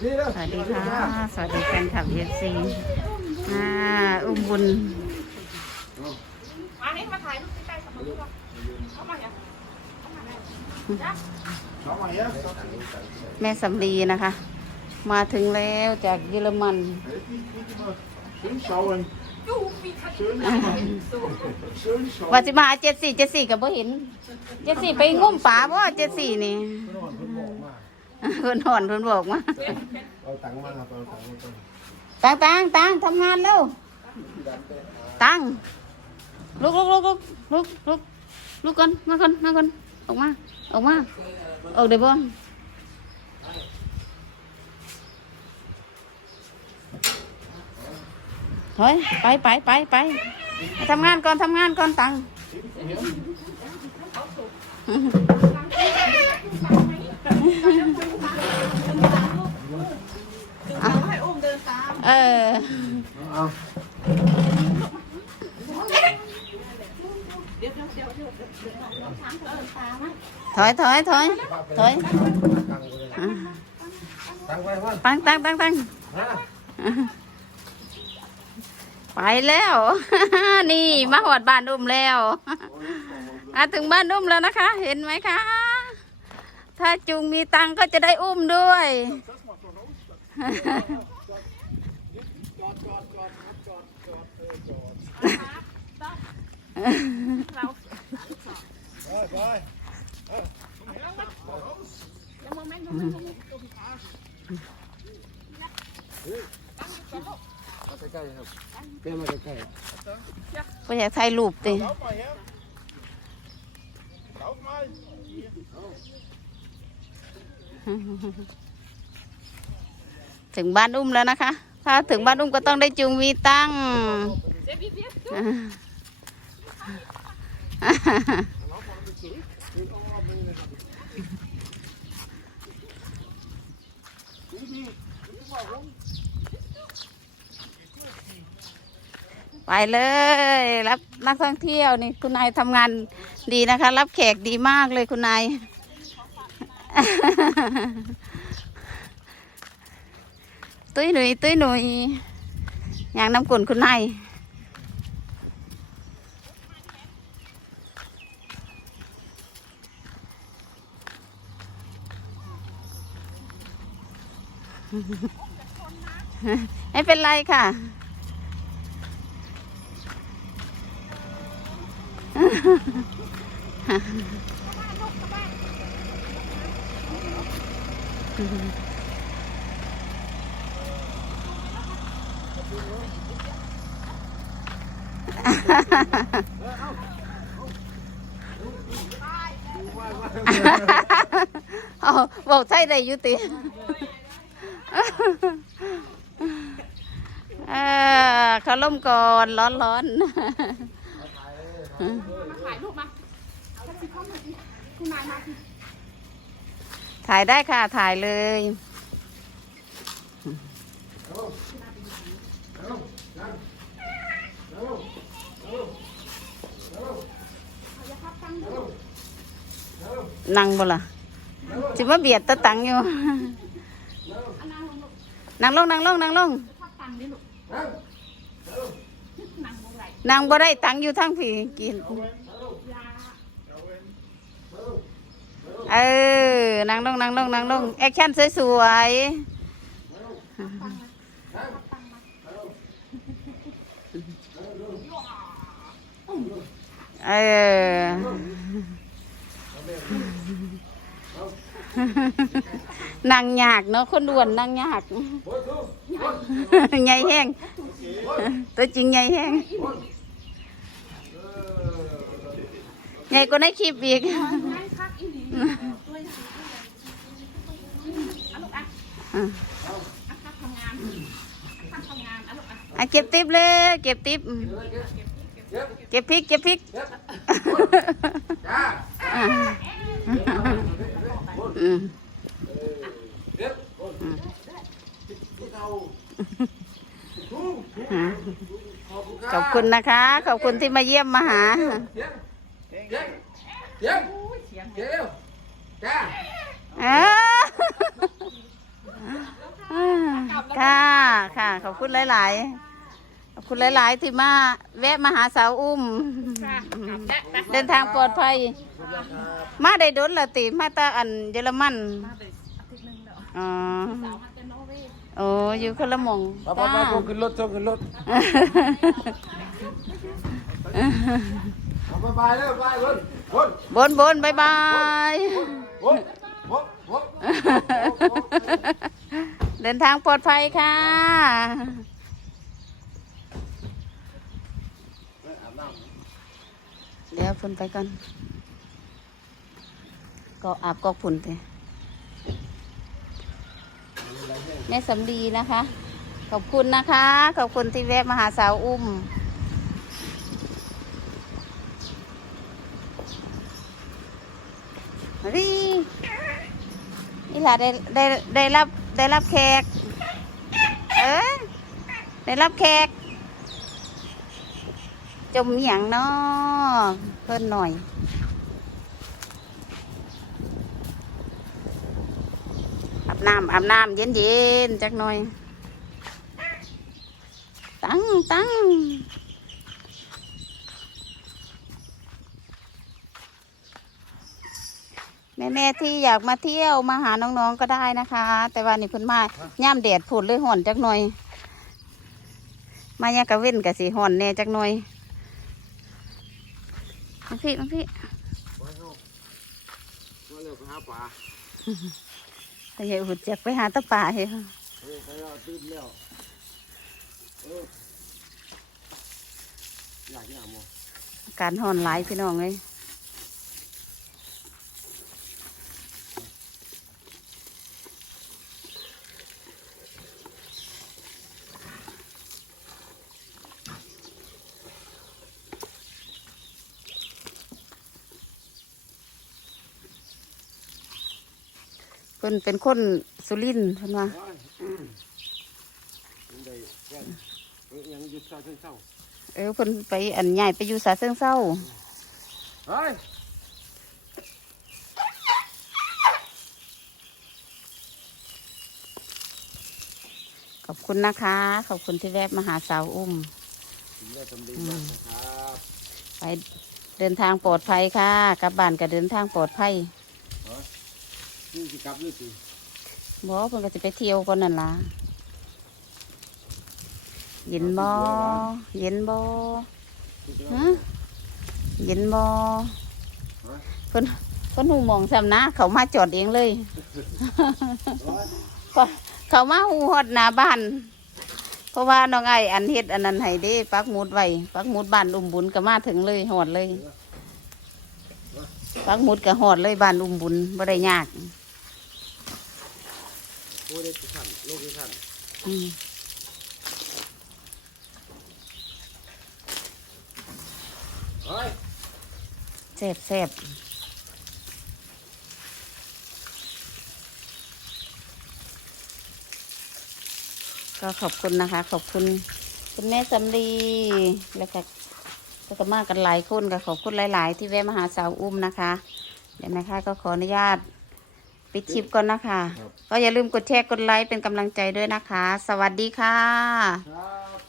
สวัสดีค่ะ สวัสดีแฟนคลับเอฟซีอ่าอุ้มบุญอันนี้มาถ่ายรูปใกล้ๆกับมันดีกว่าเข้ามาเนี่ยเข้ามาเนี่ยจ้ะสองวันเนี้ยแม่สำลีนะคะ มาถึงแล้วจากเยอรมัน schön schauen จูปีคัน schön schön schauen ว่าสิมาเจ็ดสี่เจ็ดสี่กับบ่เห็นเจ็ดสี่ไปงุ่มป่าบ่เจ็ดสี่นี่ เพิ่นหอนเพิ่นบอกมาเอาตังค์มาครับเอาตังค์มาก่อนตังตังตังทำงานเร็วตังลุกลุกลุกลุกลุกลุกลุกก่อนมาก่อนมาก่อนออกมาออกมาออกเดี๋ยวบ่ถอยไปไปไปไปทำงานก่อนทำงานก่อนตัง ให้อุ้มเดินตาม เออ เอาเดี๋ยวเดี๋ยวเดี๋ยวเดี๋ยวเดี๋ยวน้องช้างเดินตามนะถอยถอยถอยถอยตังค์ไปว่าตังตังตังตังฮะไปแล้ว นี่มาหอดบ้านอุ้มแล้วมาถึงบ้านอุ้มแล้วนะคะ เห็นไหมคะ ถ้าจุงมีตังก็จะได้อุ้มด้วย ก็อยากถ่ายรูปติ ถึงบ้านอุ้มแล้วนะคะ ถ้าถึงบ้านอุ้มก็ต้องได้จุงมีตั้งไปเลยรับนักท่องเที่ยวนี่คุณนายทำงานดีนะคะ รับแขกดีมากเลยคุณนาย ตุ้ยหนุ่ยตุ้ยหนุ่ยอย่างน้ำกุ่นคุณนายไม่เป็นไรค่ะ เอาบอกใช่ได้อยุติเออเขาล่มก่อนร้อนร้อนมาถ่ายรูปมาเอาสิเข้ามาดิคุณนายมาสิๆถ่ายได้ค่ะ ถ่ายเลย นั่งบ่ล่ะจิมาเบียดตะตังอยู่ นั่งลงนั่งลงนั่งลงนั่งลงไหลนั่งบ่ได้ตังอยู่ทั้งผีกิน เออ นั่งลงนั่งลงนั่งลงแอคชั่นสวยๆ เออ นั่งยากเนาะคนด่วนนั่งยากใหญ่แห้งตัวจริงใหญ่แห้งใหญ่กว่าในคลิปอีกไม่พักอีหลีตัวใหญ่อะลูกอะอะอะพักทำงานพักทำงานอะลูกอะอะเก็บติ๊บเลยเก็บติ๊บเก็บพริกเก็บพริกจ้าอะอืม ขอบคุณนะคะ ขอบคุณที่มาเยี่ยมมาหาเดี๋ยวเดี๋ยวเดี๋ยวเดี๋ยวจ้าเอ้าคุณหลาย ๆ ขอบคุณหลาย ๆ ที่มาแวะมาหาสาวอุ้ม เดินทางปลอดภัย มาได้ดนละติ มาตาอันเยอรมันอ๋อ อสาวมาจากนอร์เวย์โอ้อยู่คนละหมองไปไปไปส่งขึ้นรถส่งขึ้นรถเอาไปไปเลยไปบนบนบนบนบายบายบนบนบนเดินทางปลอดภัยค่ะ เดี๋ยวฝุ่นไปก่อนก็อาบก็ฝุ่นไป แม่สำลีนะคะ ขอบคุณนะคะ ขอบคุณที่แวะมาหาสาวอุ้ม รีนี่ล่ะได้ได้ได้รับได้รับแขก เออได้รับแขก จมอหย่างเนาะเพิ่นหน่อย อาบ น้ำอาบน้ำเย็นเย็นๆจักหน่อย ตั้งตั้งแม่แม่ๆที่อยากมาเที่ยวมาหาน้องๆก็ได้นะคะ แต่ว่านี่เพิ่นมาย่ามแดดผุดเลยห่อนจักหน่อย มายามกะเว้นกะสีห่อนแน่จักหน่อยมาพี่มาพี่มาเร็วมาเร็วไปหาปลา เหยื่อหุดจักไปหาตะป่าเฮ้ยเออไปแล้วตื่นแล้วเอออยากกินอะมอาการห่อนหลายพี่น้องเลย เพิ่นเป็นคนสุรินทร์เพิ่นว่ายังได้แก่เออยังหยุดเศร้าเศร้าเออเพิ่นไปอันใหญ่ไปอยู่สาเซิงเศร้าเฮ้ยขอบคุณนะคะ ขอบคุณที่แวะมาหาสาวอุ้มถึงได้สำเร็จแล้วนะครับไปเดินทางปลอดภัยค่ะ กลับบ้านก็เดินทางปลอดภัย นี่สิกลับหรือสิบอเพิ่นก็จะไปเที่ยวก่อนนั่นล่ะเย็นบอเย็นบอฮะเย็นบอเพิ่นเพิ่นหูมองซ้ำนะเขามาจอดเองเลยก็เขามาหูฮอดหน้าบ้าน เพราะว่าน้องไอ้อันเฮ็ดอันนั้นให้เด้ปักหมุดไว้ปักหมุดบ้านอุ้มบุญก็มาถึงเลยหอดเลยปักหมุดก็หอดเลยบ้านอุ้มบุญบ่ได้ยาก โอ้ได้สิขันลูกสิขันอืมเฮ้ยแซ่บแซ่บก็ขอบคุณนะคะ ขอบคุณ คุณแม่สำลีแล้วก็แล้วก็มากันหลายคนก็ขอบคุณหลาย ๆ ที่แวะมาหาสาวอุ้มนะคะ เดี๋ยวนะคะก็ขออนุญาต ปิดคลิปก่อนนะคะ ก็อย่าลืมกดแชร์กดไลค์เป็นกำลังใจด้วยนะคะ สวัสดีค่ะครับ